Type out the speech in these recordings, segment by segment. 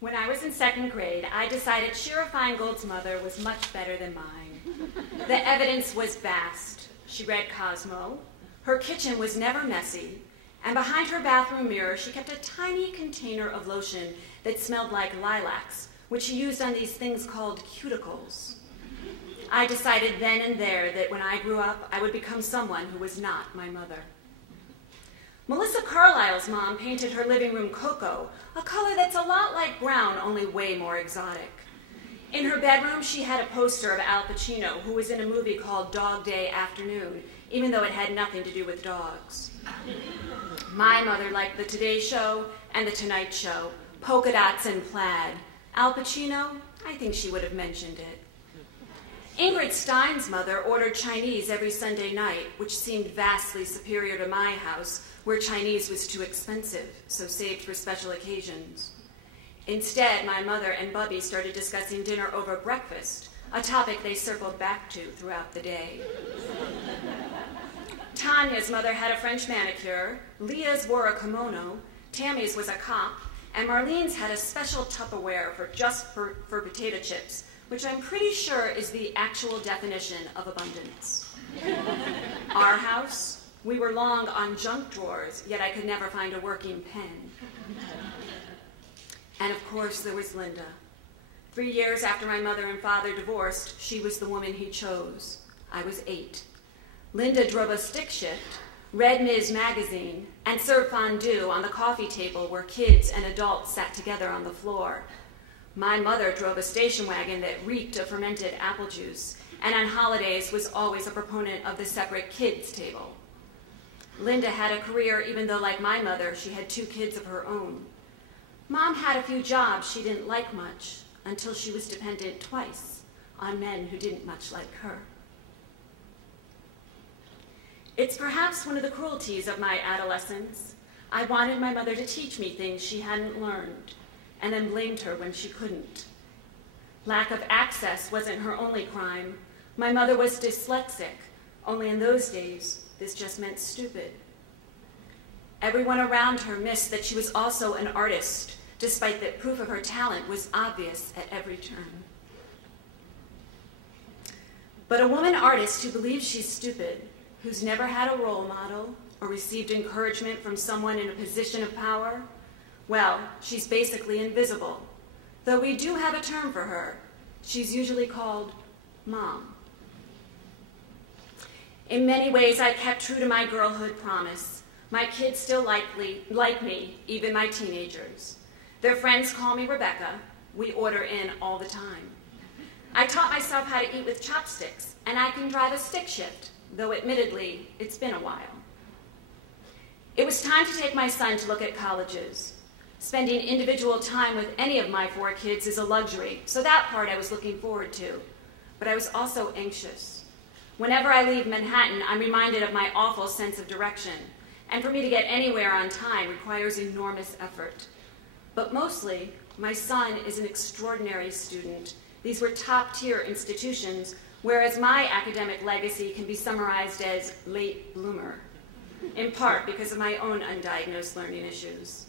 When I was in second grade, I decided Shira Feingold's mother was much better than mine. The evidence was vast. She read Cosmo. Her kitchen was never messy. And behind her bathroom mirror, she kept a tiny container of lotion that smelled like lilacs, which she used on these things called cuticles. I decided then and there that when I grew up, I would become someone who was not my mother. Melissa Carlisle's mom painted her living room cocoa, a color that's a lot like brown, only way more exotic. In her bedroom, she had a poster of Al Pacino, who was in a movie called Dog Day Afternoon, even though it had nothing to do with dogs. My mother liked The Today Show and The Tonight Show, polka dots and plaid. Al Pacino, I think she would have mentioned it. Ingrid Stein's mother ordered Chinese every Sunday night, which seemed vastly superior to my house, where Chinese was too expensive, so saved for special occasions. Instead, my mother and Bubby started discussing dinner over breakfast, a topic they circled back to throughout the day. Tanya's mother had a French manicure, Leah's wore a kimono, Tammy's was a cop, and Marlene's had a special Tupperware for potato chips, which I'm pretty sure is the actual definition of abundance. Our house, we were long on junk drawers, yet I could never find a working pen. And of course, there was Linda. 3 years after my mother and father divorced, she was the woman he chose. I was 8. Linda drove a stick shift, read Ms. Magazine, and served fondue on the coffee table where kids and adults sat together on the floor. My mother drove a station wagon that reeked of fermented apple juice, and on holidays was always a proponent of the separate kids table. Linda had a career even though, like my mother, she had 2 kids of her own. Mom had a few jobs she didn't like much until she was dependent twice on men who didn't much like her. It's perhaps one of the cruelties of my adolescence. I wanted my mother to teach me things she hadn't learned, and then blamed her when she couldn't. Lack of access wasn't her only crime. My mother was dyslexic, only in those days, this just meant stupid. Everyone around her missed that she was also an artist, despite that proof of her talent was obvious at every turn. But a woman artist who believes she's stupid, who's never had a role model or received encouragement from someone in a position of power, well, she's basically invisible. Though we do have a term for her. She's usually called Mom. In many ways, I kept true to my girlhood promise. My kids still like me, even my teenagers. Their friends call me Rebecca. We order in all the time. I taught myself how to eat with chopsticks, and I can drive a stick shift, though admittedly, it's been a while. It was time to take my son to look at colleges. Spending individual time with any of my 4 kids is a luxury, so that part I was looking forward to. But I was also anxious. Whenever I leave Manhattan, I'm reminded of my awful sense of direction, and for me to get anywhere on time requires enormous effort. But mostly, my son is an extraordinary student. These were top-tier institutions, whereas my academic legacy can be summarized as late bloomer, in part because of my own undiagnosed learning issues.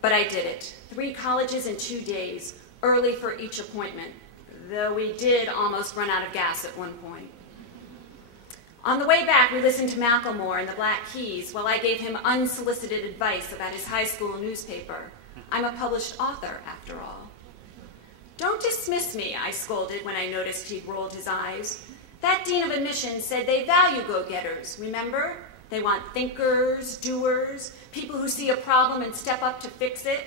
But I did it. 3 colleges in 2 days, early for each appointment, though we did almost run out of gas at one point. On the way back, we listened to Macklemore and the Black Keys while I gave him unsolicited advice about his high school newspaper. I'm a published author, after all. Don't dismiss me, I scolded when I noticed he'd rolled his eyes. That dean of admissions said they value go-getters, remember? They want thinkers, doers, people who see a problem and step up to fix it.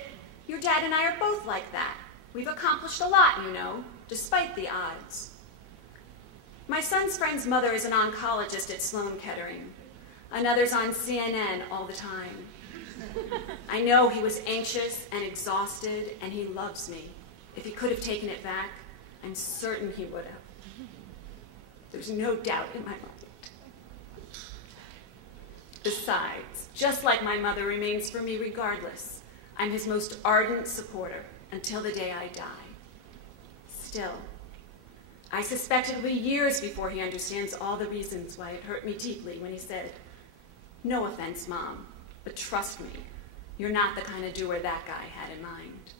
Your dad and I are both like that. We've accomplished a lot, you know, despite the odds. My son's friend's mother is an oncologist at Sloan Kettering. Another's on CNN all the time. I know he was anxious and exhausted, and he loves me. If he could have taken it back, I'm certain he would have. There's no doubt in my mind. Besides, just like my mother remains for me regardless, I'm his most ardent supporter until the day I die. Still, I suspect it'll be years before he understands all the reasons why it hurt me deeply when he said, "No offense, Mom, but trust me, you're not the kind of doer that guy had in mind."